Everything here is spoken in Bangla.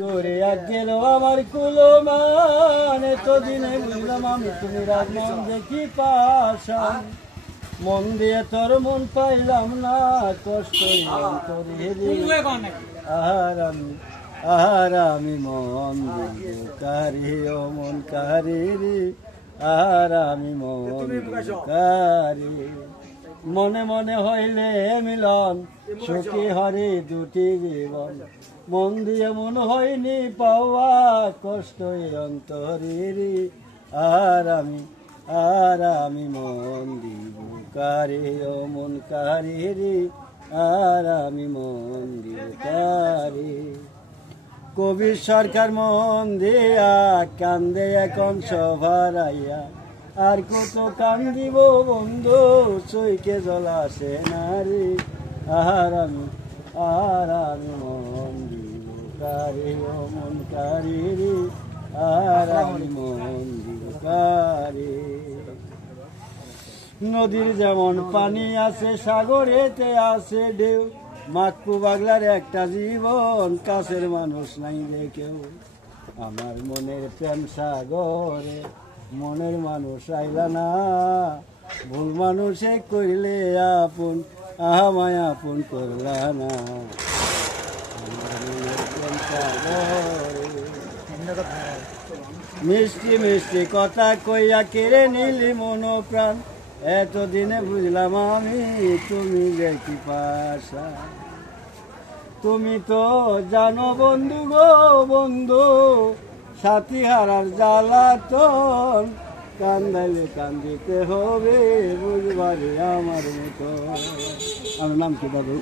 করে এক গেল আমার কুলমান, এতদিনে বুঝলাম আমি তুমি রাগ মন দেখি পাশান। মন দিয়ে তোর মন পাইলাম না, কষ্ট আর আমি মন দিব কারি, ও মন কারি রে, আর আমি মন কারি। মনে মনে হইলে মিলন, সুখী হরি দুটি জীবন। মন দিয়ে মন হয়নি পাওয়া, কষ্ট অন্তরে। আর আমি মন দিব কারে, ও মন কারে রে, আর আমি মন দিব কারে। কবি সরকার মন দিয়া কান্দে এখন সভারাইয়া, আর কত কান্দিব বন্ধু চৈকে জলাসে নারী। আর আমি মন দিব কারে, ও মন কারে রে, আর আমি মন দিব কারে। নদীর যেমন পানি আছে, সাগরেতে আছে ঢেউ, মাতকু পাগলার একটা জীবন, কাছের মানুষ নাই রে কেউ। আমার মনের প্রেম সাগরে মনের মানুষ আইলা না, ভুল মানুষে কইলে আপন, আমায় আপন করলা না। আমার মনের প্রেম সাগরে মিষ্টি মিষ্টি কথা কইয়া কেড়ে নিলি মন প্রাণ, এতদিনে বুঝলাম আমি তুমি যে কি পাশা। তুমি তো জানো বন্ধু গো বন্ধু, সাথী হারার জ্বালাতন, কান্দাইলে কান্দিতে হবে বুঝবারে আমার মতো। আমার নাম কি দাদু?